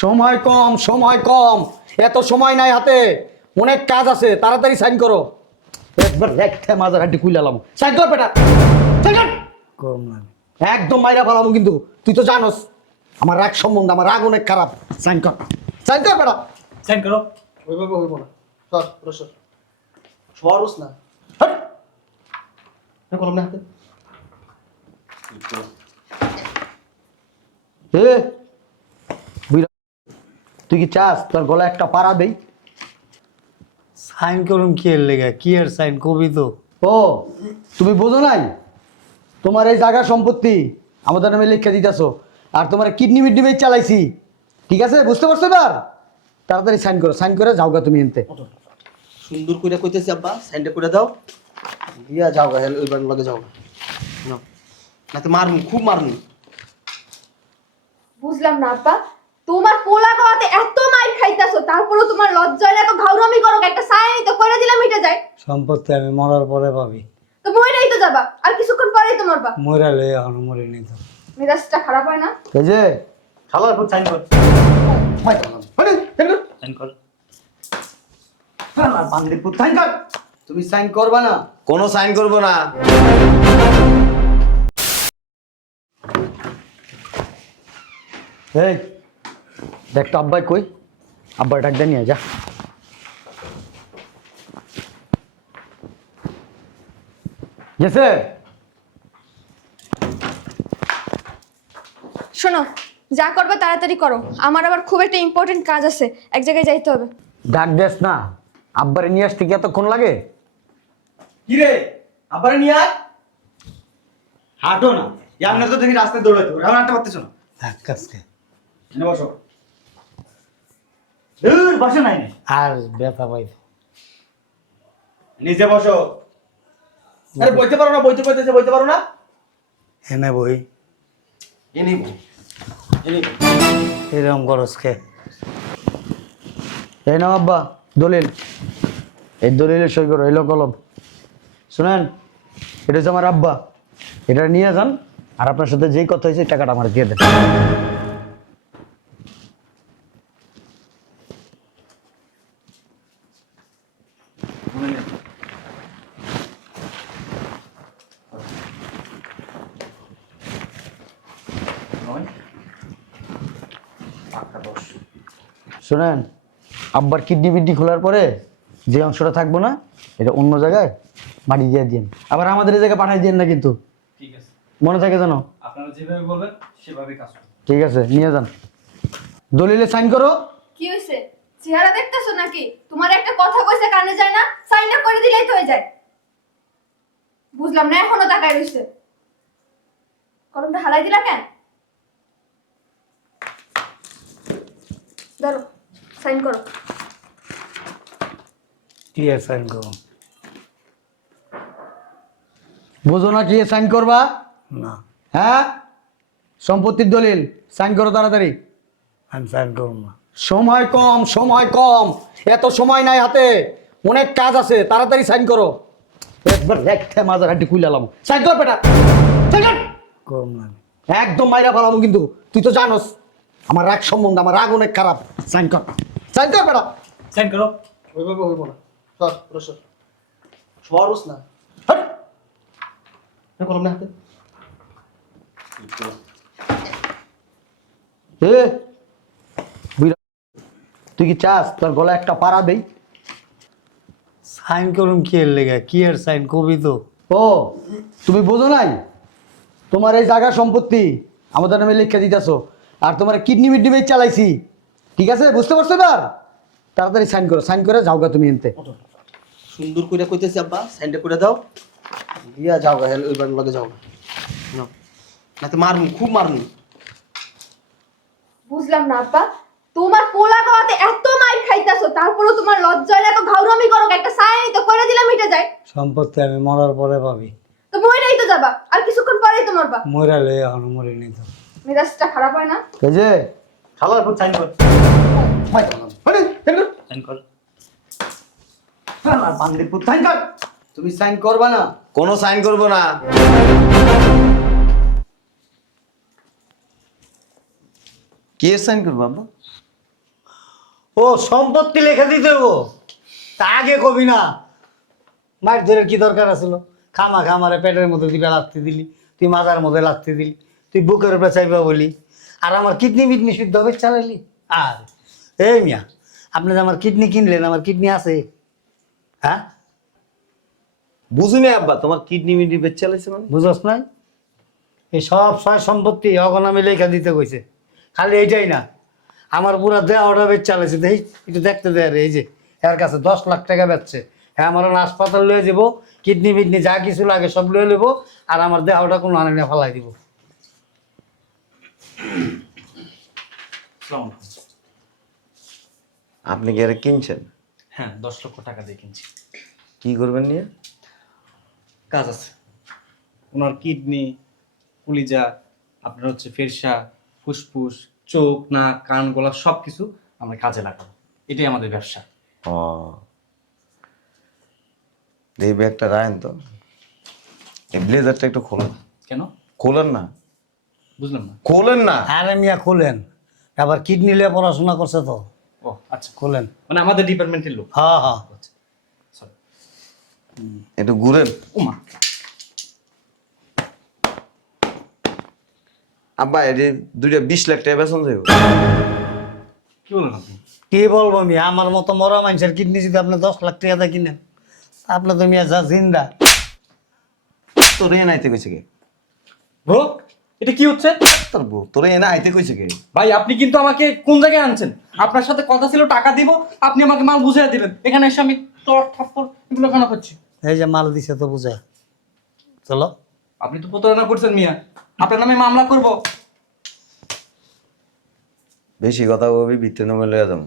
সময় কম সময় কম। এত সময় নাই হাতে। অনেক কাজ আছে তাড়াতাড়ি সাইন করো। একবার একটা মাজার হাড্ডি খুইলালাম সাইন কর বেটা। একদম মাইরা ফেলাম কিন্তু। তুই তো জানোস আমার রাগ সম্বন্ধে আমার রাগ অনেক খারাপ। সাইন কর। সাইন কর বেটা। সাইন করো। ওইভাবে হইব না। সর ওরা সর। সরস না। কলম না হাতে। এ তুই কি চাস? তোর গলা একটা পাড়া দেই। সাইন করুন কি এর লেগে? কি এর সাইন কবি তো। ও তুমি বোঝো নাই? তোমার এই জায়গা সম্পত্তি আমাদের নামে লিখে দিতেছো। আর তোমার কিডনি মিডনি বেচ চালাইছি। ঠিক আছে? বুঝতে পারছ এবার? তাড়াতাড়ি সাইন করো। সাইন করে যাওগা তুমি এনতে। সুন্দর করে কইতেছি আব্বা। সাইনটা করে দাও। দিয়া যাও গা হেল ওইবার লগে যাও না নাতে মারমু খুব মারমু। বুঝলাম না আপা তোমার পোলা গাওয়াতে এত মাইর খাইতাছো তারপরেও তোমার লজ্জায় এত ঘাউরামি করো একটা সাইনি তো করে দিলে মিটে যায়। সম্পত্তি আমি মরার পরে পাবি। তো মরেই তো যাবা আর কিছুক্ষণ পরেই তো মরবা। মরালে এখন মরে নি তো। মেজাজটা খারাপ হয় না? এই যে শালার ফুট সাইন কর। মানে, সাইন কর। সাইন কর। শালা বান্দিরপুর, সাইন কর। তুমি সাইন করবা না। কোনো সাইন করব না। এই দেখ তো আব্বাই কই? আব্বার ডাক নিয়ে যা। গেছে শোনো যা করবে তাড়াতাড়ি করো। আমার আবার খুব একটা ইম্পর্টেন্ট কাজ আছে। এক জায়গায় যাইতে হবে। ডাক দেস না। আব্বারে নিয়ে আসতে কি এতক্ষণ লাগে? কি রে? আব্বারে নিয়ে আয়। হাঁটো না। এমনি তো দেখি রাস্তায় দৌড়াইতো এমন একটা পারতেছ না। থাক কাজকে এনে বসো। দূর বসে নাই আর ব্যথা পাই নিজে বসো। আরে বইতে পারো না বইতে পারতেছে বইতে পারো না। এনে বই। এরকম এই নাও আব্বা দলিল। এই দলিলে সই করো এলো কলম। শুনেন এটা হচ্ছে আমার আব্বা। এটা নিয়ে যান আর আপনার সাথে যেই কথা হয়েছে টাকাটা আমার দিয়ে দেন। শুনেন আব্বার কিডনি বিডনি খোলার পরে যে অংশটা থাকব না এটা অন্য জায়গায় বাড়ি দিয়ে দিন আবার আমাদের এই জায়গায় পাঠাই দিন না কিন্তু। ঠিক আছে। মনে থাকে জানো আপনারা যেভাবে বলবেন সেভাবেই কাজ ঠিক আছে নিয়ে যান। দলিলে সাইন করো। কি হয়েছে চেহারা দেখতেছো নাকি? তোমার একটা কথা কইছে কানে যায় না সাইন আপ করে দিলেই তো হয়ে যায়। বুঝলাম না এখনও তাকায় রইছে। কলমটা হালাই দিলা কেন? ধরো। সাইন করো। কি সাইন করুন বোঝো না কি সাইন করবা? না। হ্যাঁ? সম্পত্তির দলিল সাইন করো তাড়াতাড়ি। আমি সাইন করুন না। সময় কম সময় কম। এত সময় নাই হাতে। অনেক কাজ আছে তাড়াতাড়ি সাইন করো। একবার একটা মাজার হাড্ডি খুইলালাম সাইন কর বেটা। সাইন না একদম মাইরা ফেলাম কিন্তু। তুই তো জানোস আমার রাগ সম্বন্ধে আমার রাগ অনেক খারাপ। সাইন কর। সাইন কর বেটা। সাইন করো। ওইভাবে হইব না। সর ওরা সর। সরস না। হাট। কলম না হাতে। এ তুই কি চাস? তোর গলা একটা পাড়া দেই? সাইন করুন কি এর লেগে? কি এর সাইন কবি তো। ও তুমি বোঝো নাই? তোমার এই জায়গা সম্পত্তি আমাদের নামে লিখে দিতেছো। আর তোমার কিডনি মিডনি চালাইছি। ঠিক আছে বুঝতে পারছ এবার? তাড়াতাড়ি সাইন করো সাইন করে যাওগা তুমি এনতে। সুন্দর করে কইতেছি আব্বা সাইনটা করে দাও। দিয়া যাও গা হেল ওইবার লগে যাও না নাতে মারমু খুব মারমু। বুঝলাম না আপা তোমার পোলা গাওয়াতে এত মাইর খাইতাছো তারপরেও তোমার লজ্জায় এত ঘাউরামি করো একটা সাইনি তো করে দিলাম মিটে যায়। সম্পত্তি আমি মরার পরে পাবি। তো মরেই তো যাবা আর কিছুক্ষণ পরেই তো মরবা। মরালে এখন মরে নি তো। মেজাজটা খারাপ হয় না? এই যে শালার ফুট সাইন কর। সাইন কর। কর। তুমি সাইন করবা না। কোনো সাইন করব না। কি সাইন করব আব্বা? ও সম্পত্তি লিখে দিতে হইব। তা আগে কবি না। মার ধরে কি দরকার আছিল? খামা খামারে পেটের মধ্যে দিবে লাগতে দিলি তুই মাজার মধ্যে লাগতে দিলি তুই বুকের উপরে চাইবা বলি। আর আমার কিডনি মিডনি শুদ্ধ হবে চালাইলি আর এই মিয়া আপনি যে আমার কিডনি কিনলেন আমার কিডনি আছে। হ্যাঁ? বুঝি না আব্বা তোমার কিডনি মিডনি বেচ চালাইছে মানে? বুঝস নাই? এই সব ছয় সম্পত্তি অগনামে লেখা দিতে কইছে। খালি এইটাই না আমার পুরা দেওয়াটা বেচ চালাইছে। দেই একটু দেখতে দেয় এই যে এর কাছে দশ লাখ টাকা বেচছে। হ্যাঁ আমার হাসপাতাল লয়ে যাব কিডনি মিডনি যা কিছু লাগে সব লয়ে নেব আর আমার দেহটা কোনো আনে ফেলাই দিব। আপনি কি এর কিনছেন? হ্যাঁ দশ লক্ষ টাকা দিয়ে কিনছি। কি করবেন নিয়ে? কাজ আছে। ওনার কিডনি পুলিজা আপনার হচ্ছে ফেরসা ফুসফুস চোখ নাক কান গলা সব কিছু আমরা কাজে লাগাবো। এটাই আমাদের ব্যবসা। ও। এই ব্যাগটা রাখেন তো। এই ব্লেজারটা একটু খোলেন। কেন? খোলেন না? বুঝলাম না। খোলেন না? আরে মিয়া খুলেন। আবার কিডনি লিয়ে পড়াশোনা করছে তো। ও আচ্ছা। খুলেন। মানে আমাদের ডিপার্টমেন্টের লোক? হ্যাঁ হ্যাঁ সরি একটু ঘুরেন। আব্বা এটি দুইটা বিশ লাখ টাকা বেতন যাইব কি বলেন আপনি? কি বলব মিয়া আমার মতো মরা মানুষের কিডনি যদি আপনি দশ লাখ টাকা দিয়ে কিনেন আপনি তো মিয়া যা জিন্দা। তোরে এনে আইতে কইছে কে? ব্রো এটা কি হচ্ছে? তোর বউ তোরে এনে আইতে কইছে কে? ভাই আপনি কিন্তু আমাকে কোন জায়গায় আনছেন? আপনার সাথে কথা ছিল টাকা দিব আপনি আমাকে মাল বুঝিয়ে দিলেন। এখানে এসে আমি চট থাপ্পড় এগুলো কেন করছি এই যে মাল দিছে তো বুঝে। চলো। আপনি তো প্রতারণা করছেন মিয়া। আপনার নামে মামলা করব। বেশি কথা বলবি ভিতরে নামে লইয়া যাব।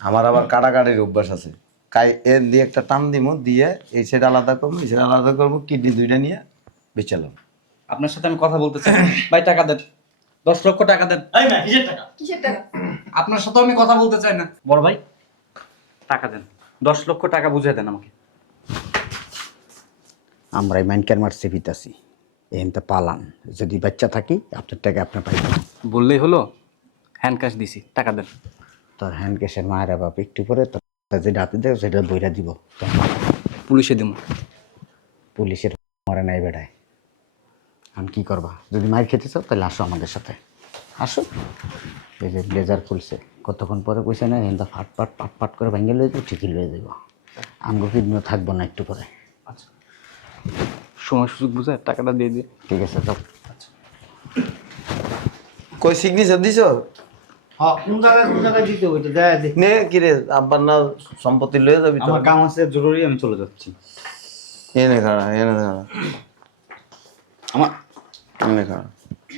আমার আবার কাটাকাটির অভ্যাস আছে। কাই এর দিয়ে একটা টান দিমু দিয়ে এই সেট আলাদা করব এই সেট আলাদা করব কিডনি দুইটা নিয়ে বেচালাম আপনার সাথে আমি কথা বলতে চাই। ভাই টাকা দেন। দশ লক্ষ টাকা দেন। আপনার সাথে আমি কথা বলতে চাই না। বড় ভাই টাকা দেন। দশ লক্ষ টাকা বুঝে দেন আমাকে। আমরা এই মাইন্ড ক্যারমার সেফিতাছি এনতে পালান। যদি বাচ্চা থাকি আপনার টাকা আপনার পাইবেন বললেই হলো হ্যান্ড ক্যাশ দিছি। টাকা দেন। তোর হ্যান্ড ক্যাশের মায়েরা বাপ একটু পরে তোর যেটা হাতে দেয় সেটা বইরা দিব। পুলিশে দিব পুলিশের মারে নাই বেড়ায়। আমি কি করবা? যদি মায়ের খেতে চাও তাহলে আসো আমাদের সাথে। আসো। এই যে ব্লেজার খুলছে। কতক্ষণ পরে কইছে না হিন্দা ফাট ফাট পাট পাট করে ভেঙে লয়ে যাব ঠিকই লয়ে যাব। আমগো কিডনিও থাকব না একটু পরে। আচ্ছা। সময় সুযোগ বুঝে টাকাটা দিয়ে দিয়ে ঠিক আছে যাও। কই সিগনেচার দিছ? হ্যাঁ কোন জায়গায় কোন জায়গায় দিতে হবে? দেয় দে। নে কিরে আব্বার না সম্পত্তি লয়ে যাবি তো? আমার কাম আছে জরুরি আমি চলে যাচ্ছি। এনে খাড়া এনে খাড়া আমার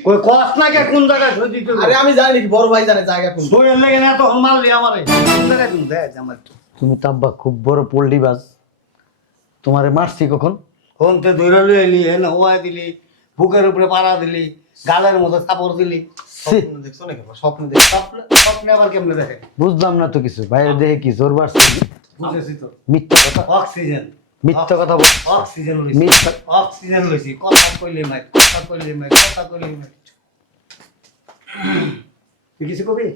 কই কস না কে কোন জায়গায় দিতে আরে আমি জানি নাকি বড় ভাই জানে জায়গা কোন সইয়ের লেগে না তখন মারলি আমারে। কোন জায়গায় তুমি দেয় আমার তুমি তো আব্বা খুব বড় পোল্ট্রি বাজ। তোমারে মারছি কখন? ফোনতে ধরে লই এলি হেন হওয়াই দিলি বুকের উপরে পাড়া দিলি গালের মধ্যে চাপড় দিলি। ছি, দেখছ নাকি? স্বপ্ন দেখ। স্বপ্নে স্বপ্নে আবার কেমনে দেখে? বুঝলাম না তো কিছু। বাইরে দেখে কি জোর বাড়ছে? বুঝেছি তো। মিথ্যা কথা। অক্সিজেন। মিথ্যা কথা বল। অক্সিজেন লইছি। মিথ্যা অক্সিজেন লইছি। কথা কইলে মাই কথা কইলে মাই কথা কইলে মাই তুই কিছু কবি?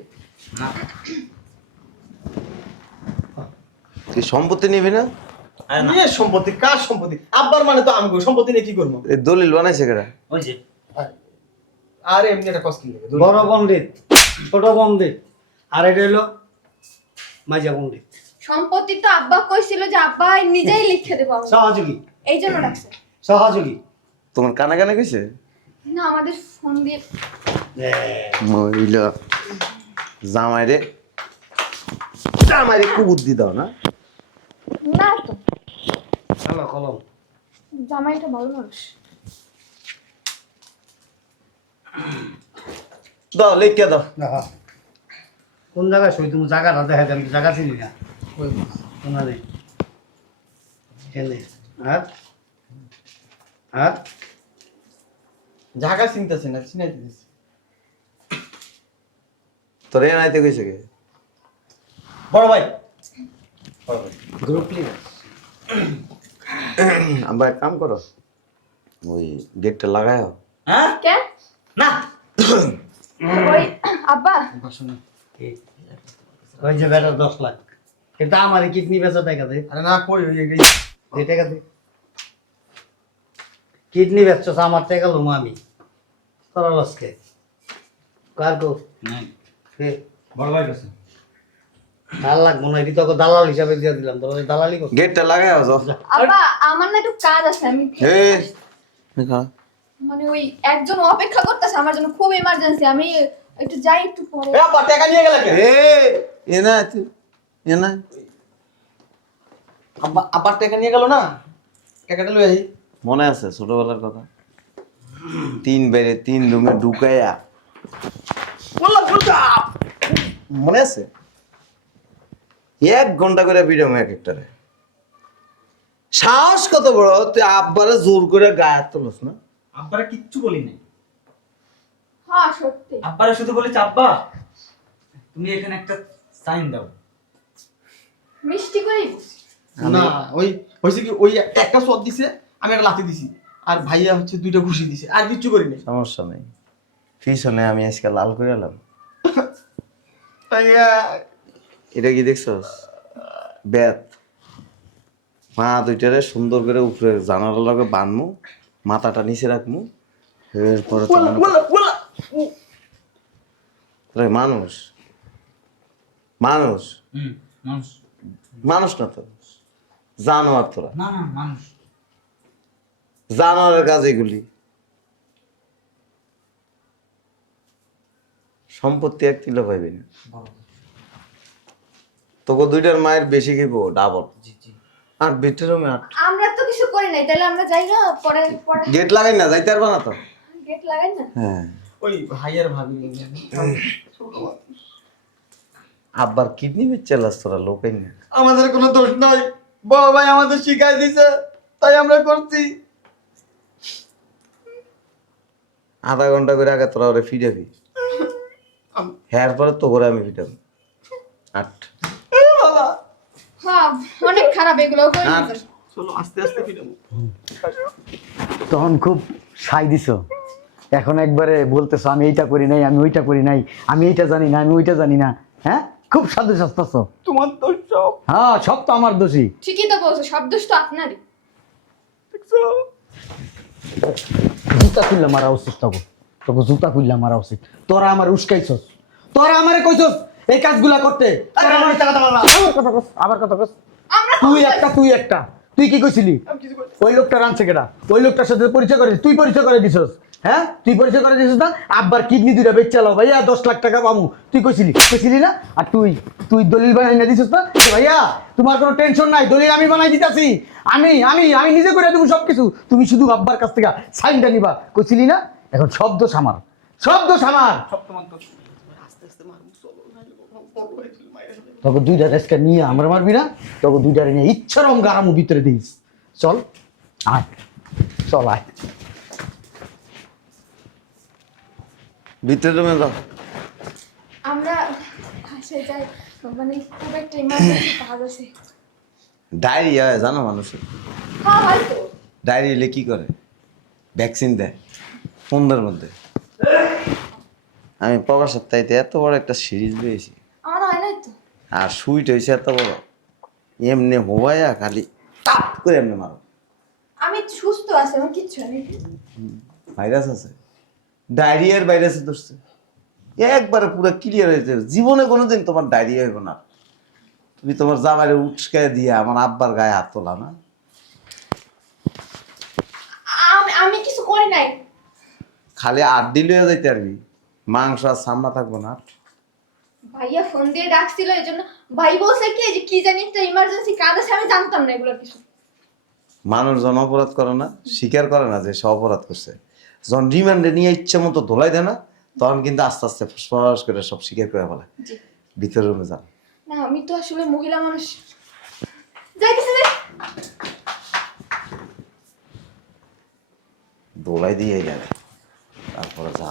তুই সম্পত্তি নিবি না? নিয়ে সম্পত্তি কার সম্পত্তি? আব্বার মানে তো আমি সম্পত্তি নিয়ে কি করব? এই দলিল বানাইছে কেডা? ওই যে। আরে এমনি একটা কষ্ট বড় পণ্ডিত। ছোট পণ্ডিত। আর এটা হলো মাঝা পণ্ডিত। সম্পত্তি তো আব্বা কইছিল যে আব্বা নিজেই লিখে দেবো। সহযোগী। এই জন্য ডাকছে। সহযোগী। তোমার কানে কানে কইছে? না আমাদের ফোন দিয়ে। মহিলা। জামাই রে। জামাই রে খুব বুদ্ধি দাও না। না তো। হ্যালো কলম। জামাইটা ভালো মানুষ। দাও লিখে দাও। কোন জায়গায় সই তুমি জায়গাটা দেখা দেন জায়গা চিনি না। শোনা নেই এনে হাত হাত জায়গা চিনতেছে না চিনাইতে দিচ্ছে তোর এ নাইতে কইছে কে? বড় ভাই। গ্রুপ লিডার আমরা এক কাম করো। ওই গেটটা লাগায় হ্যাঁ? না। ওই আব্বা। ওই যে বেটা দশ লাখ। এটা আমার কিডনি বেচা টাকা দে। আরে না কই? ওই এই- যে টাকা দে। কিডনি বেচছ আমার টাকা লুম আমি। তোরা লসকে। কার গো? নাই। কে? বড় ভাই কাছে আর লাগবো না এটি তোকে দালাল হিসাবে দিয়ে দিলাম। তোর দালালি করছিস। গেটটা লাগাই আছো আব্বা আমার না একটু কাজ আছে আমি হে মানে ওই একজন অপেক্ষা করতেছে আমার জন্য খুব ইমার্জেন্সি আমি একটু যাই একটু পরে। এ টাকা নিয়ে গেলে কে? এ এ না তুই এ না। আব্বা আব্বার টাকা নিয়ে গেল না? টাকাটা লই আই মনে আছে ছোটবেলার কথা। তিন বেড়ে তিন রুমে ঢুকাইয়া। মনে আছে? এক ঘণ্টা করে ভিডিও এক একটারে সাহস কত বড় তুই আব্বারে জোর করে গায়ে তুলস না? আব্বারা কিচ্ছু বলি নাই। হ্যাঁ সত্যি। আব্বারা শুধু বলেছে আব্বা তুমি এখানে একটা সাইন দাও। মিষ্টি বসি। না ওই হয়েছে কি ওই একটা শট দিছে আমি একটা লাথি দিছি। আর ভাইয়া হচ্ছে দুইটা ঘুষি দিছে আর কিচ্ছু করি নাই সমস্যা নেই। পিছনে আমি আজকে লাল করে এলাম। ভাইয়া। এটা কি দেখছস? বেত। মা দুইটারে সুন্দর করে উপরে জানালার লগে বানমু মাথাটা নিচে রাখমু এরপরে মনে করে মানুষ। মানুষ। মানুষ। মানুষ না তো? জানোয়ার তোরা? না না মানুষ। জানোয়ারের কাজ এগুলি। সম্পত্তি এক কিলো পাইবি না। তোকে দুইটার মায়ের বেশি খাইব ডাবল। জি জি। আট বিটের রুমে আট। আমরা তো কিছু করি নাই তাহলে আমরা যাই না পরে পরে গেট লাগাই না যাইতে পারবা না তো? গেট লাগাই না? হ্যাঁ। ওই ভাইয়ার ভাবি। আব্বার কিডনি বেচালাস তোরা লোকাই না আমাদের কোনো দোষ নাই। বাবা ভাই আমাদের শিখাই দিছে তাই আমরা করছি। আধা ঘণ্টা করে আগে তোরা ওরে ফিরাবি আম- হ্যাঁ পরে তো করে আমি ফিরাবি আট। বাবা হ্যাঁ অনেক খারাপ এগুলো করি না আট চলো আস্তে আস্তে ফিরাবো তখন খুব সাই দিছ। এখন একবারে বলতেছো আমি এইটা করি নাই আমি ওইটা করি নাই আমি এইটা জানি না আমি ওইটা জানি না। হ্যাঁ? খুব সাধু সাজতেছ তোমার দোষ সব। হ্যাঁ সব তো আমার দোষী ঠিকই তো বলছো সব দোষ তো আপনারই। দেখছ? জুতা খুললে মারা উচিত তোকে। তোকে জুতা খুললে মারা উচিত। তোরা আমার উস্কাইছস। তোরা আমারে কইছস এই কাজগুলা করতে। তোরা আমার কথা বল না। আবার কথা কস আবার কথা কস। আমরা তুই একটা তুই একটা। তুই কি কইছিলি? আমি কিছু করি ওই লোকটা রানছে কেটা ওই লোকটার সাথে পরিচয় করে তুই পরিচয় করে দিছস। হ্যাঁ? তুই পরিচয় করে দিছস না? আব্বার কিডনি দুইটা বেচালো ভাইয়া দশ লাখ টাকা পামু তুই কইছিলি? কইছিলি না? আর তুই তুই দলিল বানাই না দিছস না? ভাইয়া তোমার কোনো টেনশন নাই দলিল আমি বানাই দিতাছি। আমি আমি আমি নিজে করে দেবো সব কিছু তুমি শুধু আব্বার কাছ থেকে সাইনটা নিবা। কইছিলি না? এখন সব দোষ আমার। সব দোষ আমার। সব তোমার দোষ। তোকে দুইটা রেস্কা নিয়ে আমরা মারবি না? তোকে দুইটা নিয়ে ইচ্ছারম গারামু ভিতরে দিস। চল আয়। চল আয়। ভিতরে রুমে যাও। আমরা হাসে যাই। মানে খুব একটা ইমার্জেন্সি কাজ আছে। ডায়রি হয় জানো মানুষের হ্যাঁ ডায়রি এলে কি করে? ভ্যাকসিন দেয় পনেরোর মধ্যে। আমি পগার সপ্তাহে এত বড় একটা সিরিজ পেয়েছি আমার হয় নাই তো। আর সুইট হয়েছে এত বড়। এমনি হোবাইয়া খালি টাপ করে এমনি মারো। আমি সুস্থ আছি আমার কিচ্ছু নেই ভাইরাস আছে। ডায়রিয়ার ভাইরাসে ধরছে। একবারে পুরো ক্লিয়ার হয়েছে জীবনে কোনোদিন তোমার ডায়রিয়া হইব না। তুমি তোমার জামাইরে উৎসকায় দিয়ে আমার আব্বার গায়ে হাত তোলা না। আমি আমি কিছু করি নাই। খালি আড্ডি লইয়া যাইতে পারবি। মাংস আর সামনা থাকব না। ভাইয়া ফোন দিয়ে ডাকছিল এই জন্য ভাই বলছে কি যে কি জানি একটা ইমার্জেন্সি কাজ আছে আমি জানতাম না এগুলোর কিছু। মানুষ অপরাধ করে না স্বীকার করে না যে সে অপরাধ করছে। যখন রিমান্ডে নিয়ে ইচ্ছে মতো দোলাই দেয় না তখন কিন্তু আস্তে আস্তে ফসফস করে সব স্বীকার করে বলে ভিতরের ভিতরে রুমে যান। না আমি তো আসলে মহিলা মানুষ। যাইতেছি দোলাই দিয়ে যাবে তারপরে যা